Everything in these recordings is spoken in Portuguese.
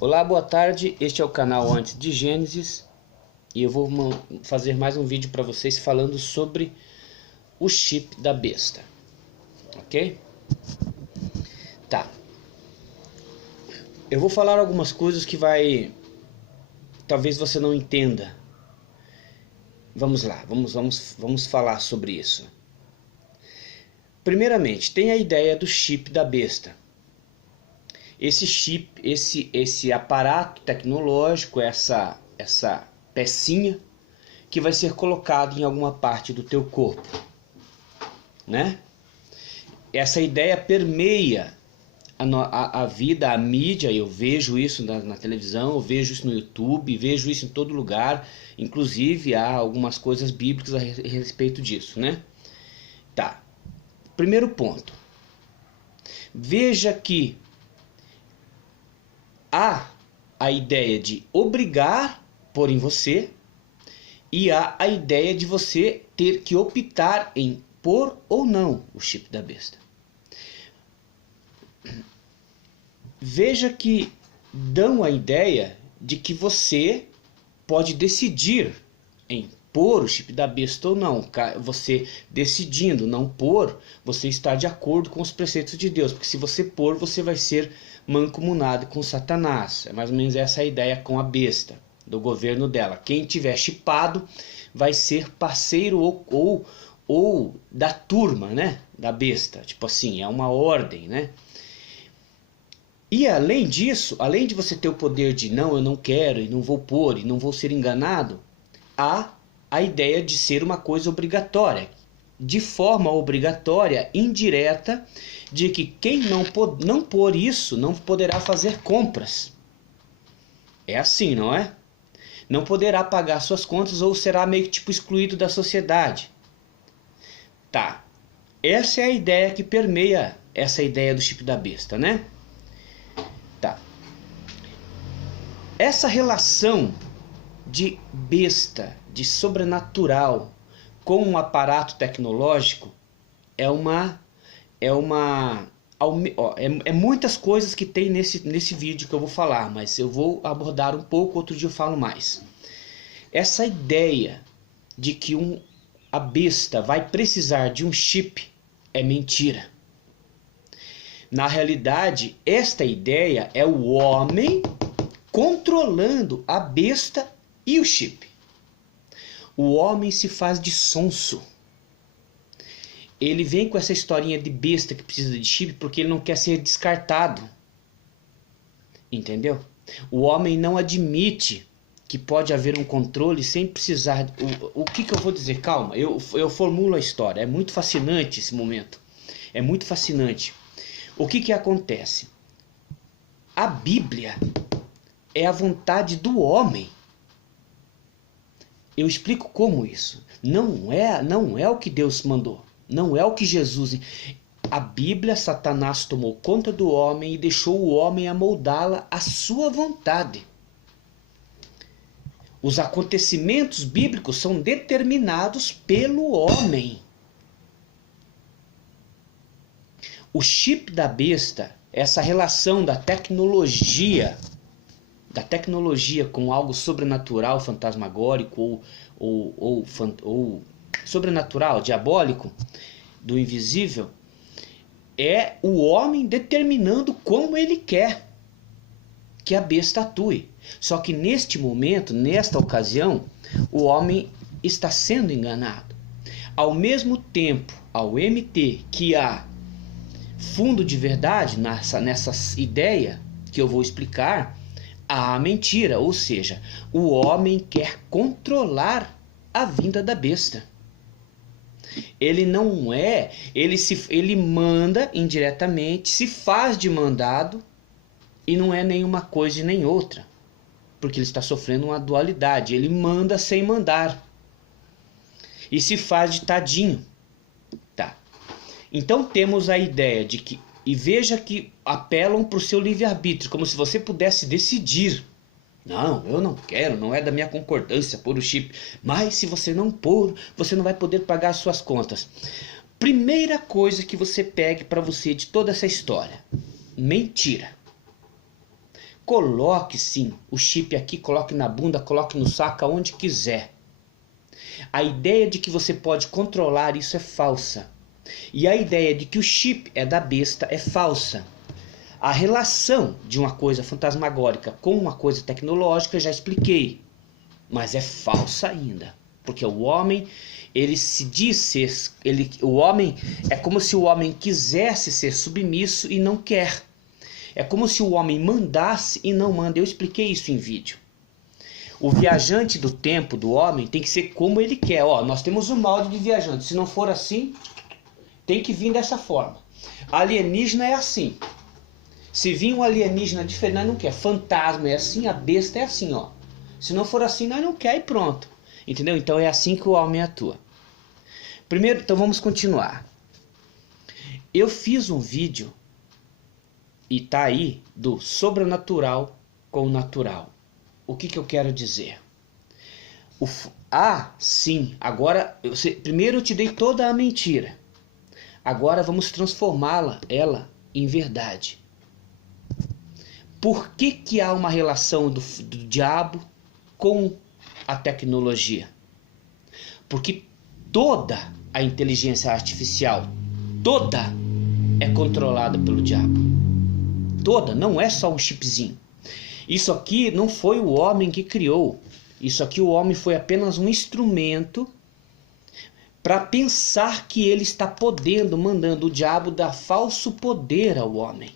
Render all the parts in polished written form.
Olá, boa tarde. Este é o canal Antes de Gênesis e eu vou fazer mais um vídeo para vocês falando sobre o chip da besta, ok? Tá. Eu vou falar algumas coisas que talvez você não entenda. Vamos lá, vamos falar sobre isso. Primeiramente, tem a ideia do chip da besta. Esse chip, esse aparato tecnológico, essa pecinha que vai ser colocado em alguma parte do teu corpo, né? Essa ideia permeia a vida, a mídia. Eu vejo isso na televisão, eu vejo isso no YouTube, vejo isso em todo lugar. Inclusive há algumas coisas bíblicas a respeito disso, né? Tá. Primeiro ponto. Veja que há a ideia de obrigar por em você e há a ideia de você ter que optar em pôr ou não o chip da besta. Veja que dão a ideia de que você pode decidir em pôr o chip da besta ou não. Você decidindo não pôr, você está de acordo com os preceitos de Deus, porque se você pôr, você vai ser mancomunado com Satanás. É mais ou menos essa a ideia com a besta, do governo dela. Quem tiver chipado vai ser parceiro ou da turma, né, da besta. Tipo assim, é uma ordem, né? E além disso, além de você ter o poder de não, eu não quero, e não vou pôr, e não vou ser enganado, há a ideia de ser uma coisa obrigatória, de forma obrigatória, indireta, de que quem não pôr isso não poderá fazer compras. É assim, não é? Não poderá pagar suas contas ou será meio que tipo excluído da sociedade. Tá. Essa é a ideia que permeia essa ideia do chip da besta, né? Tá. Essa relação de besta, de sobrenatural com um aparato tecnológico é muitas coisas que tem nesse vídeo que eu vou falar, mas eu vou abordar um pouco, outro dia eu falo mais. Essa ideia de que a besta vai precisar de um chip é mentira. Na realidade, esta ideia é o homem controlando a besta e o chip. O homem se faz de sonso. Ele vem com essa historinha de besta que precisa de chip porque ele não quer ser descartado. Entendeu? O homem não admite que pode haver um controle sem precisar... O que eu vou dizer? Calma, eu formulo a história. É muito fascinante esse momento. É muito fascinante. O que acontece? A Bíblia é a vontade do homem. Eu explico como isso. Não é o que Deus mandou. Não é o que Jesus... A Bíblia, Satanás tomou conta do homem e deixou o homem amoldá-la à sua vontade. Os acontecimentos bíblicos são determinados pelo homem. O chip da besta, essa relação da tecnologia com algo sobrenatural, fantasmagórico ou sobrenatural, diabólico, do invisível, é o homem determinando como ele quer que a besta atue. Só que neste momento, nesta ocasião, o homem está sendo enganado. Ao mesmo tempo, ao MT que há fundo de verdade nessa ideia que eu vou explicar, há a mentira, ou seja, o homem quer controlar a vinda da besta. Ele não é, ele manda indiretamente, se faz de mandado e não é nenhuma coisa e nem outra, porque ele está sofrendo uma dualidade. Ele manda sem mandar e se faz de tadinho. Tá. Então temos a ideia de que, e veja que apelam para o seu livre-arbítrio, como se você pudesse decidir. Não, eu não quero, não é da minha concordância pôr o chip. Mas se você não pôr, você não vai poder pagar as suas contas. Primeira coisa que você pegue para você de toda essa história: mentira. coloque sim o chip aqui, coloque na bunda, coloque no saco, aonde quiser. A ideia de que você pode controlar isso é falsa. E a ideia de que o chip é da besta é falsa. A relação de uma coisa fantasmagórica com uma coisa tecnológica eu já expliquei. Mas é falsa ainda. Porque o homem, ele se diz ser... o homem é como se o homem quisesse ser submisso e não quer. É como se o homem mandasse e não manda. Eu expliquei isso em vídeo. O viajante do tempo do homem tem que ser como ele quer. Ó, nós temos um molde de viajante. Se não for assim, tem que vir dessa forma. Alienígena é assim. Se vir um alienígena diferente, nós não quer. Fantasma é assim, a besta é assim, ó. Se não for assim, nós não quer e pronto. Entendeu? Então é assim que o homem atua. Primeiro, então vamos continuar. Eu fiz um vídeo e tá aí do sobrenatural com o natural. O que eu quero dizer? Sim, agora, primeiro eu te dei toda a mentira. Agora vamos transformá-la, ela, em verdade. Por que há uma relação do diabo com a tecnologia? Porque toda a inteligência artificial, toda é controlada pelo diabo. Toda, não é só um chipzinho. Isso aqui não foi o homem que criou. Isso aqui o homem foi apenas um instrumento para pensar que ele está podendo, mandando o diabo dar falso poder ao homem.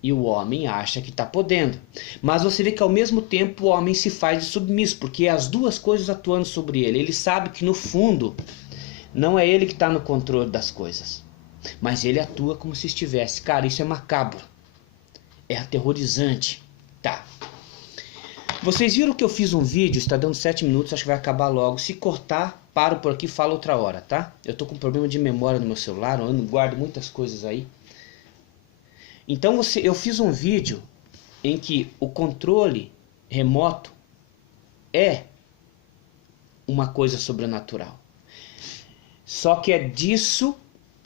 E o homem acha que está podendo. Mas você vê que ao mesmo tempo o homem se faz de submisso, porque é as duas coisas atuando sobre ele. Ele sabe que no fundo não é ele que está no controle das coisas. Mas ele atua como se estivesse. Cara, isso é macabro. É aterrorizante. Tá. Vocês viram que eu fiz um vídeo, está dando 7 minutos, acho que vai acabar logo. Se cortar, paro por aqui e falo outra hora, tá? Eu tô com problema de memória no meu celular, eu não guardo muitas coisas aí. Então eu fiz um vídeo em que o controle remoto é uma coisa sobrenatural. Só que é disso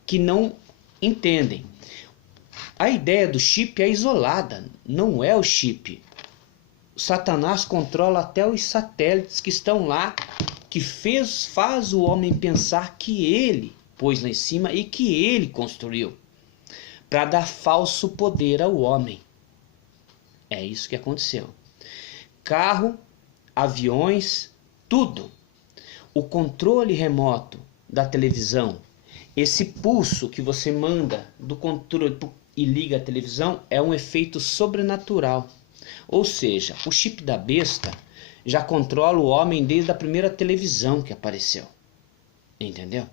que não entendem. A ideia do chip é isolada, não é o chip. Satanás controla até os satélites que estão lá, que faz o homem pensar que ele pôs lá em cima e que ele construiu, para dar falso poder ao homem. É isso que aconteceu. Carro, aviões, tudo. O controle remoto da televisão, esse pulso que você manda do controle e liga a televisão, é um efeito sobrenatural. Ou seja, o chip da besta já controla o homem desde a primeira televisão que apareceu. Entendeu?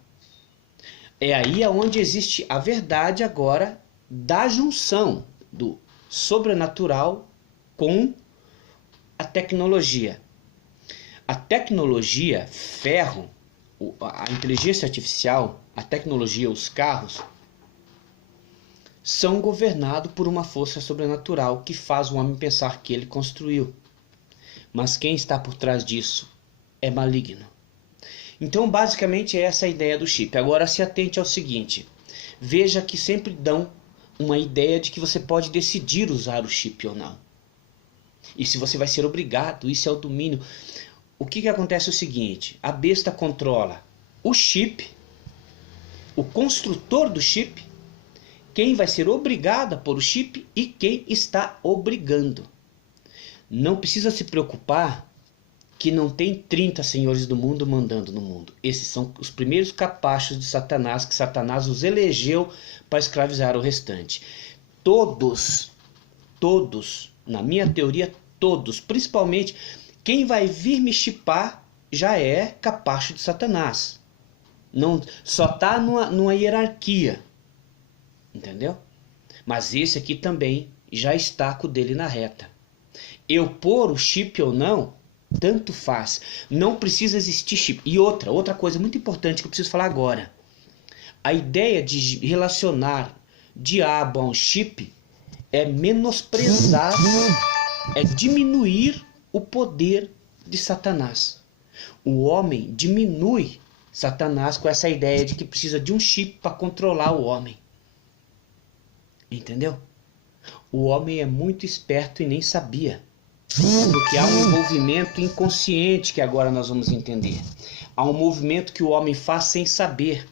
É aí onde existe a verdade agora da junção do sobrenatural com a tecnologia. A tecnologia, ferro, a inteligência artificial, a tecnologia, os carros, são governados por uma força sobrenatural que faz o homem pensar que ele construiu. Mas quem está por trás disso é maligno. Então, basicamente, essa é a ideia do chip. Agora, se atente ao seguinte. Veja que sempre dão uma ideia de que você pode decidir usar o chip ou não. E se você vai ser obrigado, isso é o domínio. O que acontece é o seguinte. A besta controla o chip, o construtor do chip, quem vai ser obrigado a pôr o chip e quem está obrigando. Não precisa se preocupar que não tem 30 senhores do mundo mandando no mundo. Esses são os primeiros capachos de Satanás, que Satanás os elegeu para escravizar o restante. Todos, na minha teoria, todos, principalmente quem vai vir me chipar já é capacho de Satanás. Não, só está numa hierarquia. Entendeu? Mas esse aqui também já está com o dele na reta. Eu pôr o chip ou não, tanto faz. Não precisa existir chip. E outra coisa muito importante que eu preciso falar agora. A ideia de relacionar diabo a um chip é menosprezar, é diminuir o poder de Satanás. O homem diminui Satanás com essa ideia de que precisa de um chip para controlar o homem. Entendeu? O homem é muito esperto e nem sabia. Porque há um envolvimento inconsciente que agora nós vamos entender. Há um movimento que o homem faz sem saber.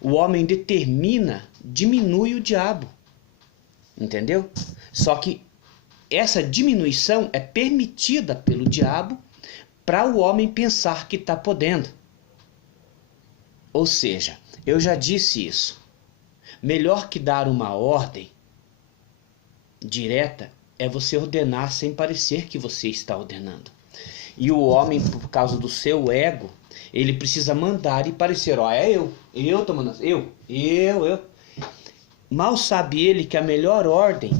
O homem determina, diminui o diabo. Entendeu? Só que essa diminuição é permitida pelo diabo para o homem pensar que está podendo. Ou seja, eu já disse isso. Melhor que dar uma ordem direta é você ordenar sem parecer que você está ordenando. E o homem, por causa do seu ego, ele precisa mandar e parecer, ó, é eu tô mandando, eu. Mal sabe ele que a melhor ordem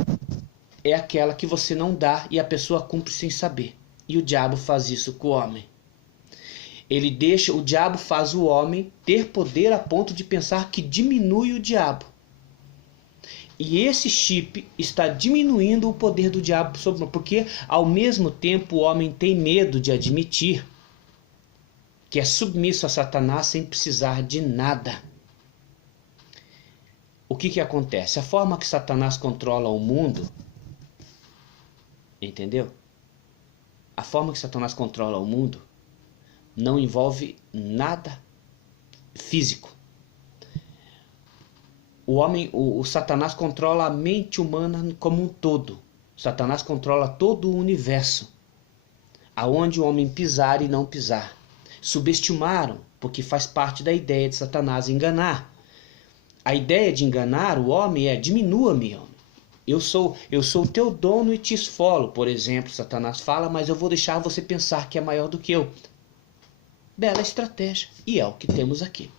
é aquela que você não dá e a pessoa cumpre sem saber. E o diabo faz isso com o homem. O diabo faz o homem ter poder a ponto de pensar que diminui o diabo. E esse chip está diminuindo o poder do diabo sobre, porque ao mesmo tempo o homem tem medo de admitir que é submisso a Satanás sem precisar de nada. O que acontece? A forma que Satanás controla o mundo, entendeu? A forma que Satanás controla o mundo não envolve nada físico. O Satanás controla a mente humana como um todo. Satanás controla todo o universo, aonde o homem pisar e não pisar. Subestimaram, porque faz parte da ideia de Satanás enganar. A ideia de enganar o homem é: diminua-me, homem. Eu sou o teu dono e te esfolo, por exemplo, Satanás fala, mas eu vou deixar você pensar que é maior do que eu. Bela estratégia, e é o que temos aqui.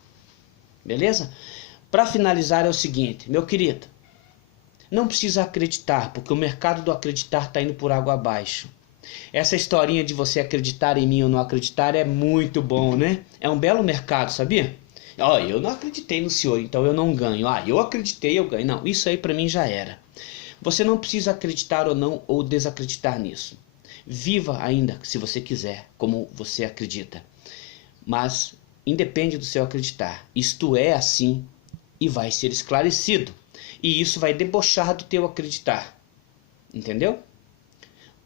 Beleza? Para finalizar é o seguinte, meu querido, não precisa acreditar, porque o mercado do acreditar está indo por água abaixo. Essa historinha de você acreditar em mim ou não acreditar é muito bom, né? É um belo mercado, sabia? Ó, eu não acreditei no senhor, então eu não ganho. Ah, eu acreditei, eu ganho. Não, isso aí para mim já era. Você não precisa acreditar ou não, ou desacreditar nisso. Viva ainda, se você quiser, como você acredita. Mas independe do seu acreditar. Isto é assim e vai ser esclarecido. E isso vai debochar do teu acreditar. Entendeu?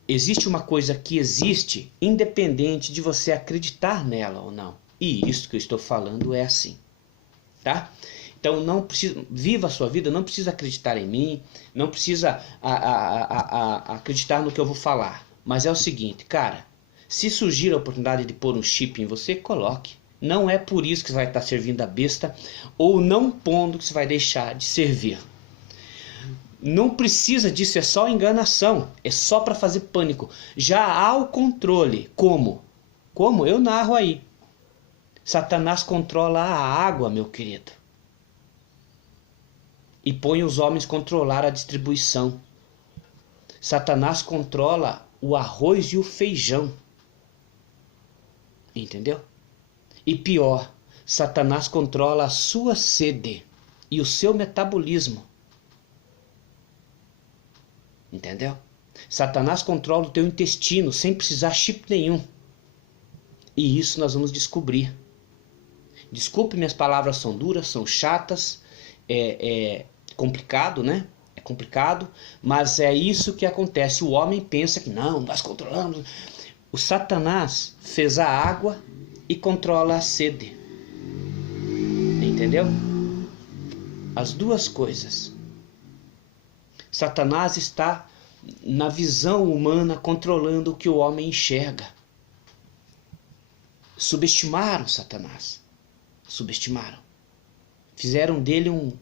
Existe uma coisa que existe independente de você acreditar nela ou não. E isso que eu estou falando é assim. Tá? Então não precisa, viva a sua vida, não precisa acreditar em mim, não precisa acreditar no que eu vou falar. Mas é o seguinte, cara, se surgir a oportunidade de pôr um chip em você, coloque. Não é por isso que você vai estar servindo a besta, ou não pondo que você vai deixar de servir. Não precisa disso, é só enganação, é só para fazer pânico. Já há o controle. Como? Como? Eu narro aí. Satanás controla a água, meu querido. E põe os homens controlar a distribuição. Satanás controla o arroz e o feijão. Entendeu? E pior, Satanás controla a sua sede e o seu metabolismo. Entendeu? Satanás controla o teu intestino sem precisar chip nenhum. E isso nós vamos descobrir. Desculpe, minhas palavras são duras, são chatas, é complicado, né? É complicado, mas é isso que acontece. O homem pensa que não, nós controlamos. O Satanás fez a água e controla a sede. Entendeu? As duas coisas. Satanás está na visão humana controlando o que o homem enxerga. Subestimaram Satanás. Subestimaram. Fizeram dele um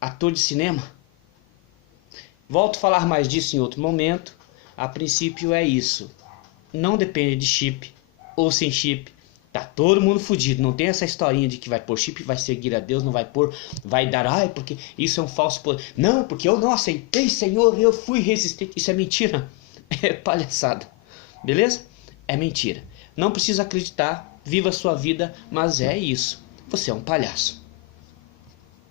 ator de cinema. Volto a falar mais disso em outro momento. A princípio é isso. Não depende de chip ou sem chip. Tá todo mundo fudido. Não tem essa historinha de que vai pôr chip, vai seguir a Deus, não vai pôr, vai dar, ai, porque isso é um falso poder. Não, porque eu não aceitei, Senhor, eu fui resistente. Isso é mentira. É palhaçada. Beleza? É mentira. Não precisa acreditar, viva a sua vida, mas é isso. Você é um palhaço.